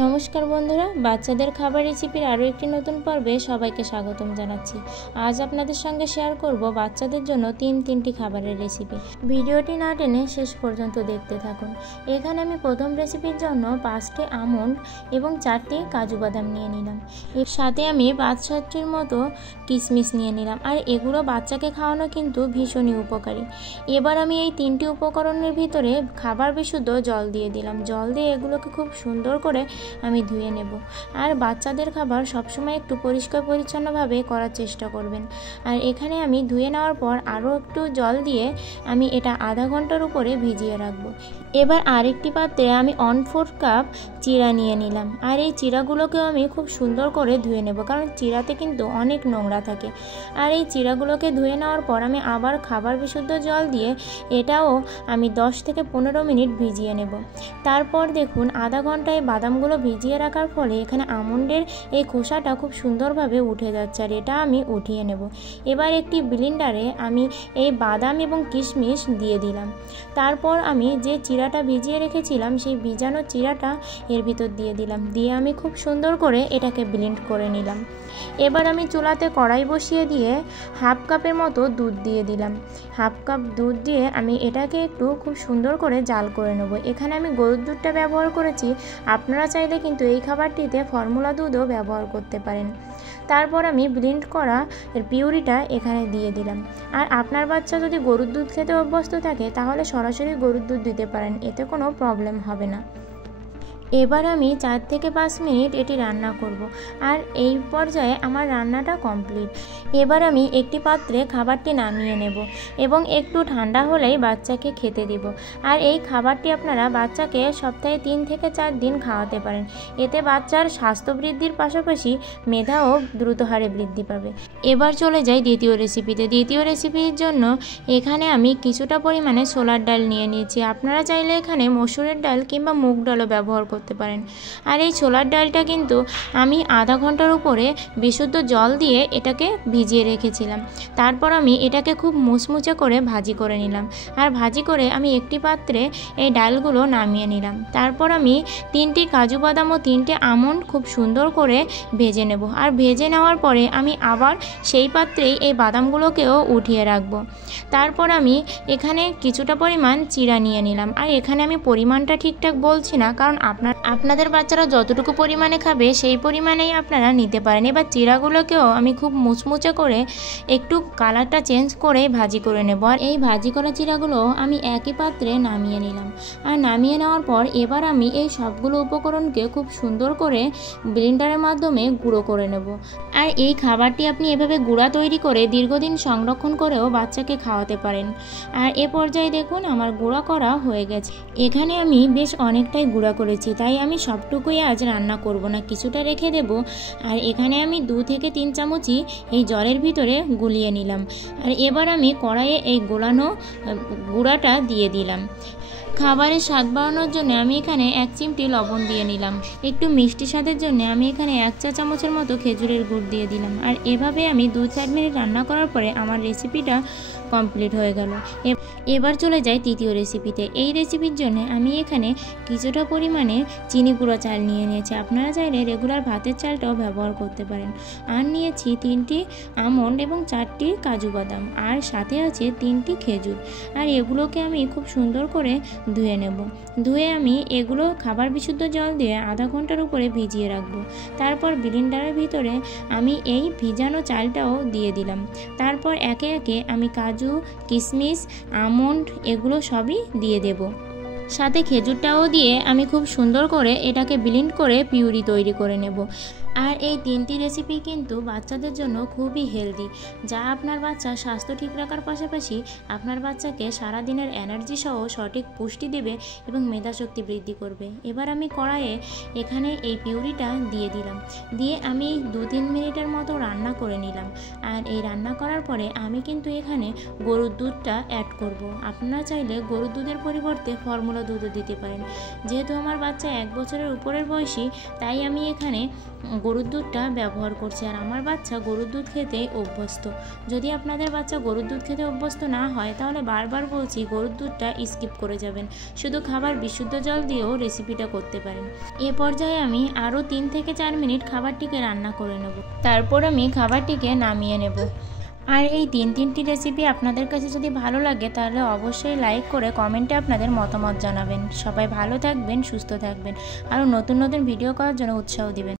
নমস্কার বন্ধুরা, বাচ্চাদের খাবার রেসিপির আরও একটি নতুন পর্বে সবাইকে স্বাগতম জানাচ্ছি। আজ আপনাদের সঙ্গে শেয়ার করব বাচ্চাদের জন্য তিনটি খাবারের রেসিপি। ভিডিওটি না টেনে শেষ পর্যন্ত দেখতে থাকুন। এখানে আমি প্রথম রেসিপির জন্য 5টি আমন্ড এবং 4টি কাজু বাদাম নিয়ে নিলাম। এর সাথে আমি 5-7টির মতো কিশমিশ নিয়ে নিলাম। আর এগুলো বাচ্চাকে খাওয়ানো কিন্তু ভীষণই উপকারী। এবার আমি এই 3টি উপকরণের ভিতরে খাবার বিশুদ্ধ জল দিয়ে দিলাম। জল দিয়ে এগুলোকে খুব সুন্দর করে আমি ধুয়ে নেব। আর বাচ্চাদের খাবার সবসময় একটু পরিষ্কার পরিচ্ছন্নভাবে করার চেষ্টা করবেন। আর এখানে আমি ধুয়ে নেওয়ার পর আরও একটু জল দিয়ে আমি এটা আধা ঘন্টার উপরে ভিজিয়ে রাখবো। এবার আরেকটি পাত্রে আমি 1/4 কাপ চিড়া নিয়ে নিলাম। আর এই চিড়াগুলোকেও আমি খুব সুন্দর করে ধুয়ে নেব, কারণ চিড়াতে কিন্তু অনেক নোংরা থাকে। আর এই চিড়াগুলোকে ধুয়ে নেওয়ার পর আমি আবার খাবার বিশুদ্ধ জল দিয়ে এটাও আমি 10 থেকে 15 মিনিট ভিজিয়ে নেব। তারপর দেখুন আধা ঘন্টায় বাদামগুলো ভিজিয়ে রাখার ফলে এখানে আমন্ডের এই খোসাটা খুব সুন্দরভাবে উঠে যাচ্ছে, আর এটা আমি উঠিয়ে নেব। এবার একটি ব্লেন্ডারে আমি এই বাদাম এবং কিশমিশ দিয়ে দিলাম। তারপর আমি যে চিড়াটা ভিজিয়ে রেখেছিলাম সেই ভিজানো চিড়াটা এর ভিতর দিয়ে দিলাম। দিয়ে আমি খুব সুন্দর করে এটাকে ব্লেন্ড করে নিলাম। এবার আমি চুলাতে কড়াই বসিয়ে দিয়ে 1/2 কাপের মতো দুধ দিয়ে দিলাম। 1/2 কাপ দুধ দিয়ে আমি এটাকে একটু খুব সুন্দর করে জাল করে নেব। এখানে আমি গরুর দুধটা ব্যবহার করেছি, আপনারা চাইলে কিন্তু এই খাবারটিতে ফর্মুলা দুধও ব্যবহার করতে পারেন। তারপর আমি ব্লেন্ড করা এর পিউরিটা এখানে দিয়ে দিলাম। আর আপনার বাচ্চা যদি গরুর দুধ খেতে অভ্যস্ত থাকে তাহলে সরাসরি গরুর দুধ দিতে পারেন, এতে কোনো প্রবলেম হবে না। এবার আমি 4 থেকে 5 মিনিট এটি রান্না করব। আর এই পর্যায়ে আমার রান্নাটা কমপ্লিট। এবার আমি একটি পাত্রে খাবারটি নামিয়ে নেব এবং একটু ঠান্ডা হলেই বাচ্চাকে খেতে দিব। আর এই খাবারটি আপনারা বাচ্চাকে সপ্তাহে 3 থেকে 4 দিন খাওয়াতে পারেন। এতে বাচ্চার স্বাস্থ্য বৃদ্ধির পাশাপাশি মেধাও দ্রুত হারে বৃদ্ধি পাবে। এবার চলে যাই দ্বিতীয় রেসিপিতে। দ্বিতীয় রেসিপির জন্য এখানে আমি কিছুটা পরিমাণে ছোলার ডাল নিয়ে নিয়েছি। আপনারা চাইলে এখানে মসুরের ডাল কিংবা মুগ ডালও ব্যবহার করতে পারেন। আর এই ছোলার ডালটা কিন্তু আমি আধা ঘন্টার উপরে বিশুদ্ধ জল দিয়ে এটাকে ভিজিয়ে রেখেছিলাম। তারপর আমি এটাকে খুব মুচমুচে করে ভাজি করে নিলাম। আর ভাজি করে আমি একটি পাত্রে এই ডালগুলো নামিয়ে নিলাম। তারপর আমি 3টি কাজু বাদাম ও 3টে আমন্ড খুব সুন্দর করে ভেজে নেব। আর ভেজে নেওয়ার পরে আমি আবার সেই পাত্রেই এই বাদামগুলোকেও উঠিয়ে রাখবো। তারপর আমি এখানে কিছুটা পরিমাণ চিড়া নিয়ে নিলাম। আর এখানে আমি পরিমাণটা ঠিকঠাক বলছি না, কারণ আপনাদের বাচ্চারা যতটুকু পরিমাণে খাবে সেই পরিমাণেই আপনারা নিতে পারেন। এবার চিড়াগুলোকেও আমি খুব মুচমুচে করে একটু কালারটা চেঞ্জ করে ভাজি করে নেব। আর এই ভাজি করা চিড়াগুলো আমি একই পাত্রে নামিয়ে নিলাম। আর নামিয়ে নেওয়ার পর এবার আমি এই সবগুলো উপকরণকে খুব সুন্দর করে ব্লেন্ডারের মাধ্যমে গুঁড়ো করে নেব। আর এই খাবারটি আপনি এভাবে গুঁড়া তৈরি করে দীর্ঘদিন সংরক্ষণ করেও বাচ্চাকে খাওয়াতে পারেন। আর এ পর্যায়ে দেখুন আমার গুঁড়া করা হয়ে গেছে। এখানে আমি বেশ অনেকটাই গুঁড়া করেছি, তাই আমি সবটুকুই আজ রান্না করব না, কিছুটা রেখে দেব। আর এখানে আমি 2 থেকে 3 চামচই এই জলের ভিতরে গুলিয়ে নিলাম। আর এবার আমি কড়াইয়ে এই গোলানো গুঁড়াটা দিয়ে দিলাম। খাবারের স্বাদ বাড়ানোর জন্য আমি এখানে 1 চিমটি লবণ দিয়ে নিলাম। একটু মিষ্টি স্বাদের জন্য আমি এখানে 1 চা চামচের মতো খেজুরের গুড় দিয়ে দিলাম। আর এভাবে আমি 2-4 মিনিট রান্না করার পরে আমার রেসিপিটা কমপ্লিট হয়ে গেল। এবার চলে যাই তৃতীয় রেসিপিতে। এই রেসিপির জন্য আমি এখানে কিছুটা পরিমাণে চিনি গুঁড়ো চাল নিয়ে নিয়েছি। আপনারা চাইলে রেগুলার ভাতের চালটাও ব্যবহার করতে পারেন। আর নিয়েছি 3টি আমন্ড এবং 4টি কাজু বাদাম, আর সাথে আছে 3টি খেজুর। আর এগুলোকে আমি খুব সুন্দর করে ধুয়ে নেব। ধুয়ে আমি এগুলো খাবার বিশুদ্ধ জল দিয়ে আধা ঘন্টার উপরে ভিজিয়ে রাখবো। তারপর ব্লেন্ডারের ভিতরে আমি এই ভিজানো চালটাও দিয়ে দিলাম। তারপর একে একে আমি কাজু, কিশমিশ, আমন্ড এগুলো সবই দিয়ে দেব। সাথে খেজুরটাও দিয়ে আমি খুব সুন্দর করে এটাকে ব্লেন্ড করে পিউরি তৈরি করে নেব। আর এই 3টি রেসিপি কিন্তু বাচ্চাদের জন্য খুবই হেলদি, যা আপনার বাচ্চার স্বাস্থ্য ঠিক রাখার পাশাপাশি আপনার বাচ্চাকে সারাদিনের এনার্জি সহ সঠিক পুষ্টি দেবে এবং মেধাশক্তি বৃদ্ধি করবে। এবার আমি কড়াইয়ে এখানে এই পিউরিটা দিয়ে দিলাম। দিয়ে আমি 2-3 মিনিটের মতো রান্না করে নিলাম। আর এই রান্না করার পরে আমি কিন্তু এখানে গরুর দুধটা অ্যাড করব। আপনারা চাইলে গরুর দুধের পরিবর্তে ফর্মুলা গুঁড়ো দুধও দিতে পারেন। যেহেতু আমার বাচ্চা 1 বছরের উপরের বয়সী, তাই আমি এখানে গরুর দুধটা ব্যবহার করছি। আর আমার বাচ্চা গরুর দুধ খেতে অভ্যস্ত। যদি আপনাদের বাচ্চা গরুর দুধ খেতে অভ্যস্ত না হয়, তাহলে বারবার বলছি গরুর দুধটা স্কিপ করে যাবেন, শুধু খাবার বিশুদ্ধ জল দিয়েও রেসিপিটা করতে পারেন। এ পর্যায়ে আমি আরও 3 থেকে 4 মিনিট খাবারটিকে রান্না করে নেব, তারপর আমি খাবারটিকে নামিয়ে নেব। আর এই তিনটি রেসিপি আপনাদের কাছে যদি ভালো লাগে, তাহলে অবশ্যই লাইক করে কমেন্টে আপনাদের মতামত জানাবেন। সবাই ভালো থাকবেন, সুস্থ থাকবেন, আরও নতুন ভিডিও করার জন্য উৎসাহ দিবেন।